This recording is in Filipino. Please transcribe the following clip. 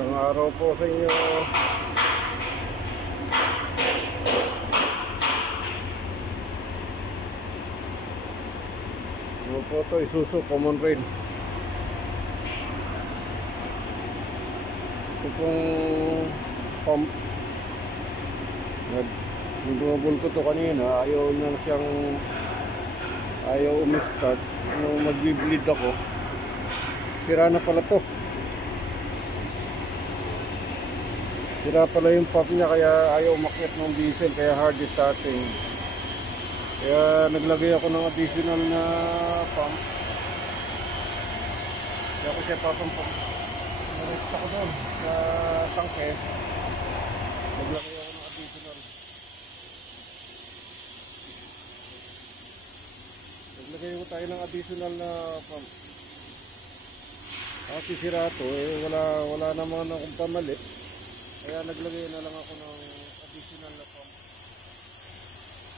Magandang araw po sa inyo. Ano po ito? Isuzu Common Rail. Ito pong pump. Nag-bumabol ko ito kanina. Ayaw umistart. Nung mag-bleed ako, sira na pala to. Sira pala yung pump niya, kaya ayaw umakyat ng diesel, kaya hard starting. Kaya naglagay ako ng additional na pump. Kaya ko siya papampak. Narest ako doon sa tangke. Naglagay ako ng additional. Naglagay ko tayo ng additional na pump. Kasi sira to, wala naman akong pamali. Kaya naglagay na lang ako ng